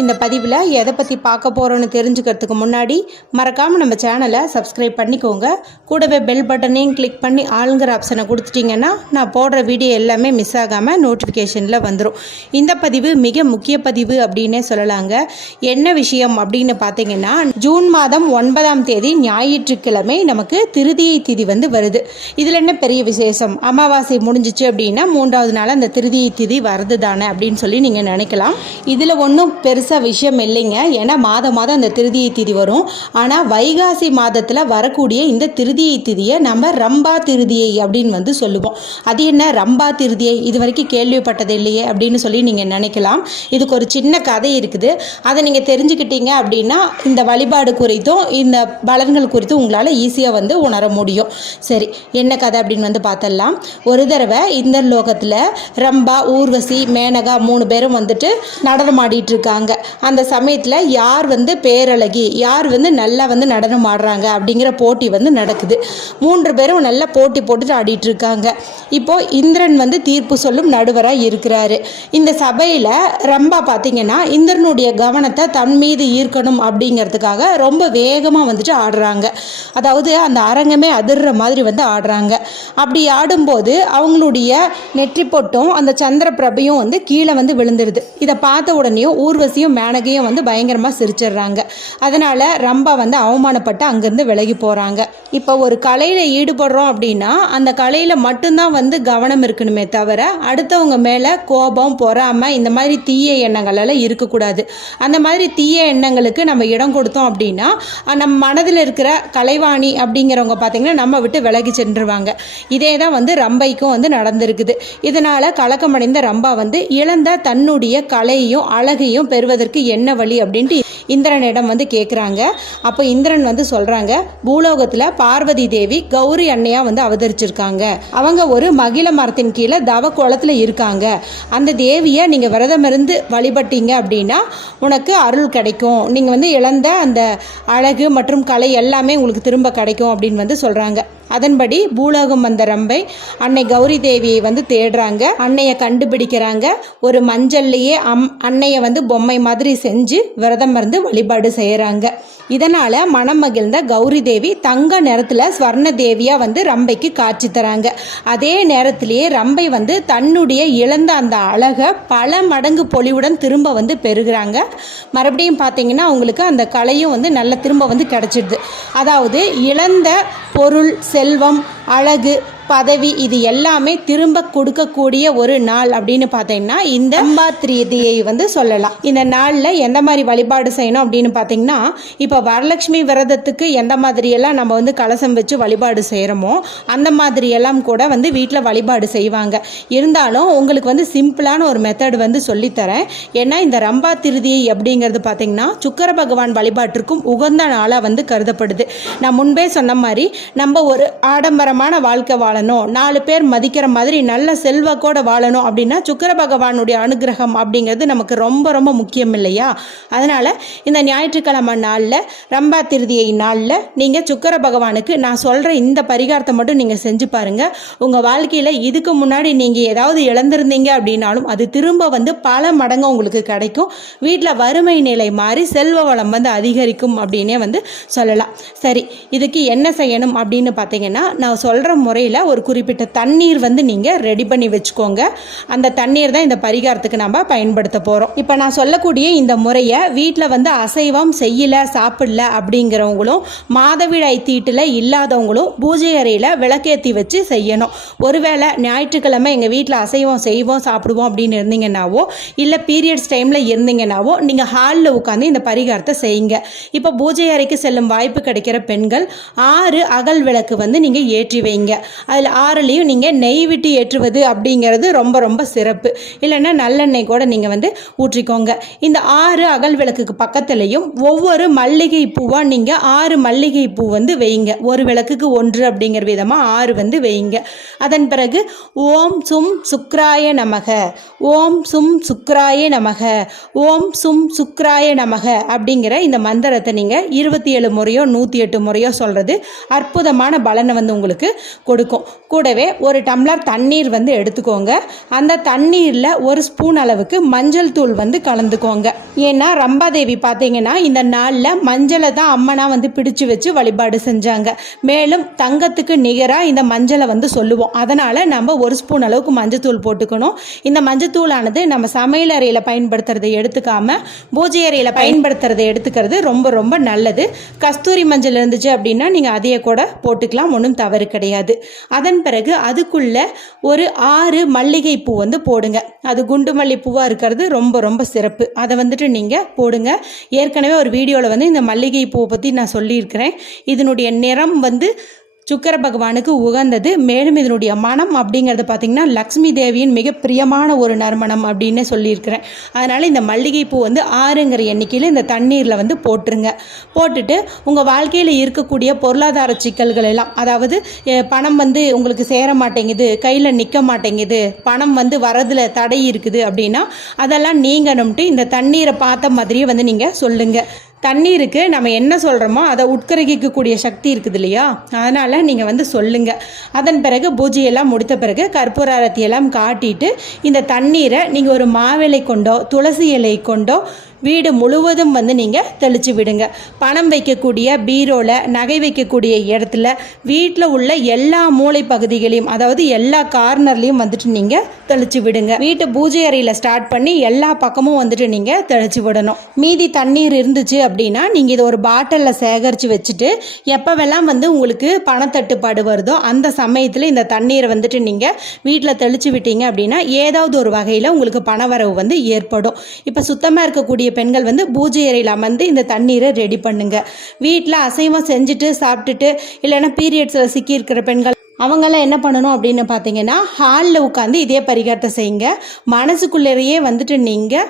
இந்த பதிவில் எதை பற்றி பார்க்க போகிறோன்னு தெரிஞ்சுக்கிறதுக்கு முன்னாடி மறக்காமல் நம்ம சேனலை சப்ஸ்கிரைப் பண்ணிக்கோங்க. கூடவே பெல் பட்டனையும் கிளிக் பண்ணி ஆளுங்கிற ஆப்ஷனை கொடுத்துட்டிங்கன்னா நான் போடுற வீடியோ எல்லாமே மிஸ் ஆகாமல் நோட்டிஃபிகேஷனில் வந்துடும் இந்த பதிவு மிக முக்கிய பதிவு அப்படின்னே சொல்லலாங்க. என்ன விஷயம் அப்படின்னு பார்த்தீங்கன்னா ஜூன் மாதம் ஒன்பதாம் தேதி ஞாயிற்றுக்கிழமை நமக்கு திருதியை திதி வந்து வருது. இதில் என்ன பெரிய விசேஷம்? அமாவாசை முடிஞ்சிச்சு அப்படின்னா மூன்றாவது நாள் அந்த திருதியை திதி வருது தானே அப்படின்னு சொல்லி நீங்கள் நினைக்கலாம். இதில் ஒன்றும் பெருசாக விஷயம் இல்லைங்க. ஏன்னா மாதம் மாதம் அந்த திருதியை திதி வரும். ஆனால் வைகாசி மாதத்தில் வரக்கூடிய இந்த திருதியை திதியை நம்ம ரம்பா திருதியை அப்படின்னு வந்து சொல்லுவோம். அது என்ன? ரம்பா திருதியை. இது வரைக்கும் கேள்விப்பட்டது இல்லையே அப்படின்னு சொல்லி நீங்கள் நினைக்கலாம். இதுக்கு ஒரு சின்ன கதை இருக்குது. அதை நீங்கள் தெரிஞ்சுக்கிட்டீங்க அப்படின்னா இந்த வழிபாடு குறித்தும் இந்த பலன்கள் குறித்தும் உங்களால் ஈஸியாக வந்து உணர முடியும். சரி என்ன கதை அப்படின்னு வந்து பார்த்தலாம் ஒரு தடவை இந்த லோகத்தில் ரம்பா ஊர்வசி மேனகா மூணு பேரும் வந்துட்டு நடனமாடிட்டு இருக்காங்க. அந்த சமயத்தில் யார் வந்து பேரழகி யார் வந்து நல்லா வந்து நடனம் ஆடுறாங்க அப்படிங்கிற போட்டி வந்து நடக்குது. மூன்று பேரும் நல்லா போட்டி போட்டுட்டு ஆடிட்டு இருக்காங்க. இப்போ இந்திரன் வந்து தீர்ப்பு சொல்லும் நடுவராக இருக்கிறாரு. இந்த சபையில் ரம்பா பார்த்தீங்கன்னா இந்திரனுடைய கவனத்தை தன் மீது ஈர்க்கணும் அப்படிங்கிறதுக்காக ரொம்ப வேகமாக வந்துட்டு ஆடுறாங்க. அதாவது அந்த அரங்கமே அதிர்ற மாதிரி வந்து ஆடுறாங்க. அப்படி ஆடும்போது அவங்களுடைய நெற்றி பொட்டும் அந்த சந்திர பிரபையும் வந்து கீழே வந்து விழுந்துருது. இதை பார்த்த உடனே ஊர்வசி ஊர்வசியும் மேனகையும் வந்து பயங்கரமாக சிரிச்சிடுறாங்க. அதனால் ரம்பா வந்து அவமானப்பட்டு அங்கேருந்து விலகி போகிறாங்க இப்போ ஒரு கலையில் ஈடுபடுறோம் அப்படின்னா அந்த கலையில் மட்டும்தான் வந்து கவனம் இருக்கணுமே தவிர அடுத்தவங்க மேலே கோபம் பொறாமை இந்த மாதிரி தீய எண்ணங்கள் எல்லாம் இருக்கக்கூடாது. அந்த மாதிரி தீய எண்ணங்களுக்கு நம்ம இடம் கொடுத்தோம் அப்படின்னா நம்ம மனதில் இருக்கிற கலைவாணி அப்படிங்கிறவங்க பார்த்தீங்கன்னா நம்ம விட்டு விலகி சென்றுருவாங்க. இதே தான் வந்து ரம்பைக்கும் வந்து நடந்திருக்குது. இதனால் கலக்கமடைந்த ரம்பா வந்து இழந்த தன்னுடைய கலையையும் அழகையும் பெறுவதற்கு என்ன வழி அப்படின்ட்டு இந்திரனிடம் வந்து கேட்குறாங்க அப்போ இந்திரன் வந்து சொல்கிறாங்க பூலோகத்தில் பார்வதி தேவி கௌரி அன்னையாக வந்து அவதரிச்சிருக்காங்க. அவங்க ஒரு மகிழ மரத்தின் கீழே தவ கோலத்தில் இருக்காங்க. அந்த தேவியை நீங்கள் விரதம் இருந்து வழிபட்டீங்க அப்படின்னா உனக்கு அருள் கிடைக்கும். நீங்கள் வந்து இழந்த அந்த அழகு மற்றும் கலை எல்லாமே உங்களுக்கு திரும்ப கிடைக்கும் அப்படின்னு வந்து சொல்கிறாங்க அதன்படி பூலோகம் வந்த ரம்பை அன்னை கௌரி தேவியை வந்து தேடுறாங்க. அன்னையை கண்டுபிடிக்கிறாங்க. ஒரு மஞ்சள்லையே அம் அன்னையை வந்து பொம்மை மாதிரி செஞ்சு விரதம் இருந்து வழிபாடு செய்கிறாங்க இதனால் மனம் மகிழ்ந்த கௌரி தேவி தங்க நேரத்தில் ஸ்வர்ண தேவியாக வந்து ரம்பைக்கு காட்சி தராங்க. அதே நேரத்திலேயே ரம்பை வந்து தன்னுடைய இழந்த அந்த அழகை பல மடங்கு பொலிவுடன் திரும்ப வந்து பெறுகிறாங்க. மறுபடியும் பார்த்தீங்கன்னா அவங்களுக்கு அந்த கலையும் வந்து நல்ல திரும்ப வந்து கிடச்சிடுது. அதாவது இழந்த பொருள் செல்வம் அழகு பதவி இது எல்லாமே திரும்ப கொடுக்கக்கூடிய ஒரு நாள் அப்படின்னு பார்த்தீங்கன்னா இந்த அம்பாத்திரியதியை வந்து சொல்லலாம். இந்த நாளில் எந்த மாதிரி வழிபாடு செய்யணும் அப்படின்னு பார்த்தீங்கன்னா இப்போ வரலட்சுமி விரதத்துக்கு எந்த மாதிரியெல்லாம் நம்ம வந்து கலசம் வச்சு வழிபாடு செய்கிறோமோ அந்த மாதிரியெல்லாம் கூட வந்து வீட்டில் வழிபாடு செய்வாங்க. இருந்தாலும் உங்களுக்கு வந்து சிம்பிளான ஒரு மெத்தட் வந்து சொல்லித்தரேன். ஏன்னா இந்த ரம்பா திருதியை அப்படிங்கிறது பார்த்தீங்கன்னா சுக்கர பகவான் வழிபாட்டிற்கும் உகந்த நாளாக வந்து கருதப்படுது. நான் முன்பே சொன்ன மாதிரி நம்ம ஒரு ஆடம்பரமான வாழ்க்கை வாழணும். நாலு பேர் மதிக்கிற மாதிரி நல்ல செல்வாக்கோட வாழணும் அப்படின்னா சுக்கர பகவானுடைய அனுகிரகம் அப்படிங்கிறது நமக்கு ரொம்ப ரொம்ப முக்கியம் இல்லையா? அதனால் இந்த ஞாயிற்றுக்கிழமை நாளில் ரம்பா திருதியை நாளில் நீங்கள் சுக்கர பகவானுக்கு நான் சொல்கிற இந்த பரிகாரத்தை மட்டும் நீங்கள் செஞ்சு பாருங்கள் உங்கள் வாழ்க்கையில் இதுக்கு முன்னாடி நீங்கள் ஏதாவது இழந்திருந்தீங்க அப்படின்னாலும் அது திரும்ப வந்து பல மடங்கு உங்களுக்கு கிடைக்கும். வீட்டில் வறுமை நிலை மாறி செல்வ வளம் வந்து அதிகரிக்கும் அப்படின்னே வந்து சொல்லலாம். சரி இதுக்கு என்ன செய்யணும் அப்படின்னு பார்த்தீங்கன்னா நான் சொல்கிற முறையில் ஒரு குறிப்பிட்ட தண்ணீர் வந்து நீங்கள் ரெடி பண்ணி வச்சுக்கோங்க. அந்த தண்ணீர் தான் இந்த பரிகாரத்துக்கு நம்ம பயன்படுத்த போகிறோம் இப்போ நான் சொல்லக்கூடிய இந்த முறையை வீட்டில் வந்து அசைவம் செய்யல சாப்பிடல அப்படிங்கிறவங்களும் மாதவிடாய் தீட்டில் இல்லாதவங்களும் பூஜை அறையில் விளக்கேற்றி வச்சு செய்யணும். ஒருவேளை ஞாயிற்றுக்கிழமை எங்கள் வீட்டில் அசைவம் செய்வோம் சாப்பிடுவோம் அப்படின்னு இருந்தீங்கன்னாவோ இல்லை பீரியட்ஸ் டைமில் இருந்தீங்கன்னாவோ நீங்கள் ஹாலில் உட்காந்து இந்த பரிகாரத்தை செய்யுங்க. இப்போ பூஜை அறைக்கு செல்லும் வாய்ப்பு கிடைக்கிற பெண்கள் ஆறு அகல் விளக்கு வந்து நீங்கள் ஏற்றி வைங்க. அதில் ஆறுலேயும் நீங்கள் நெய் விட்டு ஏற்றுவது அப்படிங்கிறது ரொம்ப ரொம்ப சிறப்பு. இல்லைன்னா நல்லெண்ணெய் கூட நீங்கள் வந்து ஊற்றிக்கோங்க. இந்த ஆறு அகல் விளக்குக்கு பக்கத்துலேயும் ஒவ்வொரு மல்லிகை பூவாக நீங்கள் ஆறு மல்லிகை பூ வந்து வைங்க ஒரு விளக்குக்கு ஒன்று அப்படிங்கிற விதமாக ஆறு வந்து வைங்க அதன் பிறகு ஓம் சும் சுக்ராய நமக. ஓம் சும் சுக்ராய நமக. ஓம் சும் சுக்ராய நமக அப்படிங்கிற இந்த மந்திரத்தை நீங்கள் இருபத்தி ஏழு முறையோ நூற்றி எட்டு முறையோ சொல்கிறது அற்புதமான பலனை வந்து உங்களுக்கு கொடுக்கும். கூடவே ஒரு டம்ளர் தண்ணீர் வந்து எடுத்துக்கோங்க. அந்த தண்ணீரில் ஒரு ஸ்பூன் அளவுக்கு மஞ்சள் தூள் வந்து கலந்துக்கோங்க. ஏன்னா ரம்பாதேவி பார்த்தீங்கன்னா இந்த நாளில் மஞ்சளை தான் அம்மனா வந்து பிடிச்சு வச்சு வழிபாடு செஞ்சாங்க. மேலும் தங்கத்துக்கு நிகராக இந்த மஞ்சளை வந்து சொல்லுவோம். அதனால் நம்ம ஒரு ஸ்பூன் அளவுக்கு மஞ்சத்தூள் போட்டுக்கணும். இந்த மஞ்சத்தூளானது நம்ம சமையல் அறையில் பயன்படுத்துறதை எடுத்துக்காம பூஜை அறையில் பயன்படுத்துறதை எடுத்துக்கிறது ரொம்ப ரொம்ப நல்லது. கஸ்தூரி மஞ்சள் இருந்துச்சு அப்படின்னா நீங்கள் அதையே கூட போட்டுக்கலாம். ஒன்றும் தவறு கிடையாது. அதன் பிறகு அதுக்குள்ள ஒரு ஆறு மல்லிகை பூ வந்து போடுங்க. அது குண்டு மல்லி பூவாக இருக்கிறது ரொம்ப ரொம்ப சிறப்பு. அதை வந்துட்டு நீங்கள் போடுங்க. ஏற்கனவே ஒரு வீடியோவில் வந்து இந்த மல்லிகை பூவை பற்றி நான் சொல்லியிருக்கிறேன். இதனுடைய நிறம் வந்து சுக்கர பகவானுக்கு உகந்தது. மேலும் இதனுடைய மனம் அப்படிங்கிறது பார்த்திங்கன்னா லக்ஷ்மி தேவியின் மிக பிரியமான ஒரு நறுமணம் அப்படின்னு சொல்லியிருக்கிறேன். அதனால் இந்த மல்லிகைப்பூ வந்து ஆறுங்கிற எண்ணிக்கையில் இந்த தண்ணீரில் வந்து போட்டுருங்க. போட்டுட்டு உங்கள் வாழ்க்கையில் இருக்கக்கூடிய பொருளாதார சிக்கல்கள் எல்லாம் அதாவது பணம் வந்து உங்களுக்கு சேர மாட்டேங்குது கையில் நிற்க மாட்டேங்குது பணம் வந்து வரதில் தடை இருக்குது அப்படின்னா அதெல்லாம் நீங்கணும்ட்டு இந்த தண்ணீரை பார்த்த மாதிரியே வந்து நீங்கள் சொல்லுங்கள் தண்ணீருக்கு நம்ம என்ன சொல்கிறோமோ அதை உட்கரகிக்கக்கூடிய சக்தி இருக்குது இல்லையா? அதனால் நீங்கள் வந்து சொல்லுங்கள் அதன் பிறகு பூஜையெல்லாம் முடித்த பிறகு கற்பூர எல்லாம் காட்டிட்டு இந்த தண்ணீரை நீங்கள் ஒரு மாவிலை கொண்டோ துளசி இலை கொண்டோ வீடு முழுவதும் வந்து நீங்கள் தெளித்து விடுங்க. பணம் வைக்கக்கூடிய பீரோவில் நகை வைக்கக்கூடிய இடத்துல வீட்டில் உள்ள எல்லா மூளை பகுதிகளையும் அதாவது எல்லா கார்னர்லேயும் வந்துட்டு நீங்கள் தெளித்து விடுங்க. வீட்டு பூஜை அறையில் ஸ்டார்ட் பண்ணி எல்லா பக்கமும் வந்துட்டு நீங்கள் தெளித்து விடணும். மீதி தண்ணீர் இருந்துச்சு அப்படின்னா நீங்கள் இதை ஒரு பாட்டிலில் சேகரித்து வச்சுட்டு எப்போவெல்லாம் வந்து உங்களுக்கு பணத்தட்டுப்பாடு வருதோ அந்த சமயத்தில் இந்த தண்ணீரை வந்துட்டு நீங்கள் வீட்டில் தெளித்து விட்டீங்க அப்படின்னா ஏதாவது ஒரு வகையில் உங்களுக்கு பணவரவு வந்து ஏற்படும். இப்போ சுத்தமாக இருக்கக்கூடிய பெண்கள் வந்து பூஜை அறையில் அமர்ந்து இந்த தண்ணீரை ரெடி பண்ணுங்க. வீட்டில் அசைவம் செஞ்சுட்டு சாப்பிட்டுட்டு இல்லைன்னா பீரியட்ஸில் சிக்கியிருக்கிற பெண்கள் அவங்கெல்லாம் என்ன பண்ணணும் அப்படின்னு பார்த்தீங்கன்னா ஹாலில் உட்காந்து இதே பரிகாரத்தை செய்யுங்க. மனசுக்குள்ளேயே வந்துட்டு நீங்கள்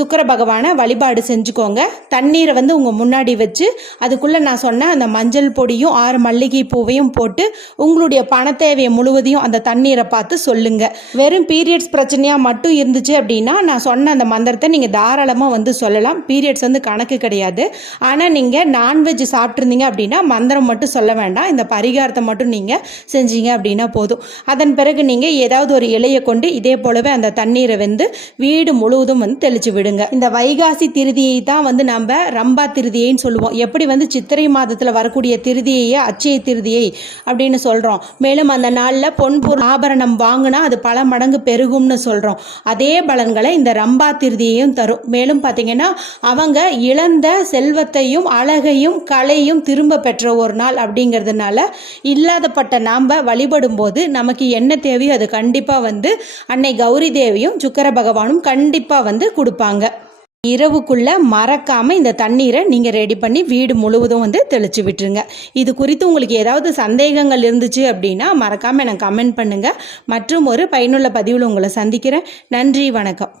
சுக்கர பகவானை வழிபாடு செஞ்சுக்கோங்க. தண்ணீரை வந்து உங்கள் முன்னாடி வச்சு அதுக்குள்ளே நான் சொன்ன அந்த மஞ்சள் பொடியும் ஆறு மல்லிகை பூவையும் போட்டு உங்களுடைய பண தேவையை முழுவதையும் அந்த தண்ணீரை பார்த்து சொல்லுங்கள் வெறும் பீரியட்ஸ் பிரச்சனையாக மட்டும் இருந்துச்சு அப்படின்னா நான் சொன்ன அந்த மந்திரத்தை நீங்கள் தாராளமாக வந்து சொல்லலாம். பீரியட்ஸ் வந்து கணக்கு கிடையாது. ஆனால் நீங்கள் நான்வெஜ் சாப்பிட்ருந்தீங்க அப்படின்னா மந்திரம் மட்டும் சொல்ல வேண்டாம். இந்த பரிகாரத்தை மட்டும் நீங்கள் செஞ்சீங்க அப்படின்னா போதும். அதன் பிறகு நீங்கள் ஏதாவது ஒரு இலையை கொண்டு இதே போலவே அந்த தண்ணீரை வந்து வீடு முழுவதும் வந்து தெளிச்சு விடுங்க. இந்த வைகாசி திருதியை தான் வந்து நம்ம ரம்பா திருதியைன்னு சொல்லுவோம். எப்படி வந்து சித்திரை மாதத்தில் வரக்கூடிய திருதியையே அச்சய திருதியை அப்படின்னு சொல்கிறோம் மேலும் அந்த நாளில் பொன்பொருள் ஆபரணம் வாங்கினா அது பல மடங்கு பெருகும்னு சொல்கிறோம் அதே பலன்களை இந்த ரம்பா திருதியையும் தரும். மேலும் பார்த்தீங்கன்னா அவங்க இழந்த செல்வத்தையும் அழகையும் கலையும் திரும்ப பெற்ற ஒரு நாள் அப்படிங்கிறதுனால இல்லாதப்பட்ட நாம் வழிபடும் போது நமக்கு என்ன தேவையோ அது கண்டிப்பாக வந்து அன்னை கௌரி தேவியும் சுக்கர பகவானும் கண்டிப்பாக வந்து கொடுப்பாங்க. இரவுக்குள்ள மறக்காம இந்த தண்ணீரை நீங்கள் ரெடி பண்ணி வீடு முழுவதும் வந்து தெளிச்சு விட்டுருங்க. இது குறித்து உங்களுக்கு ஏதாவது சந்தேகங்கள் இருந்துச்சு அப்படின்னா மறக்காம எனக்கு கமெண்ட் பண்ணுங்க. மற்றும் ஒரு பயனுள்ள பதிவில் உங்களை சந்திக்கிறேன். நன்றி வணக்கம்.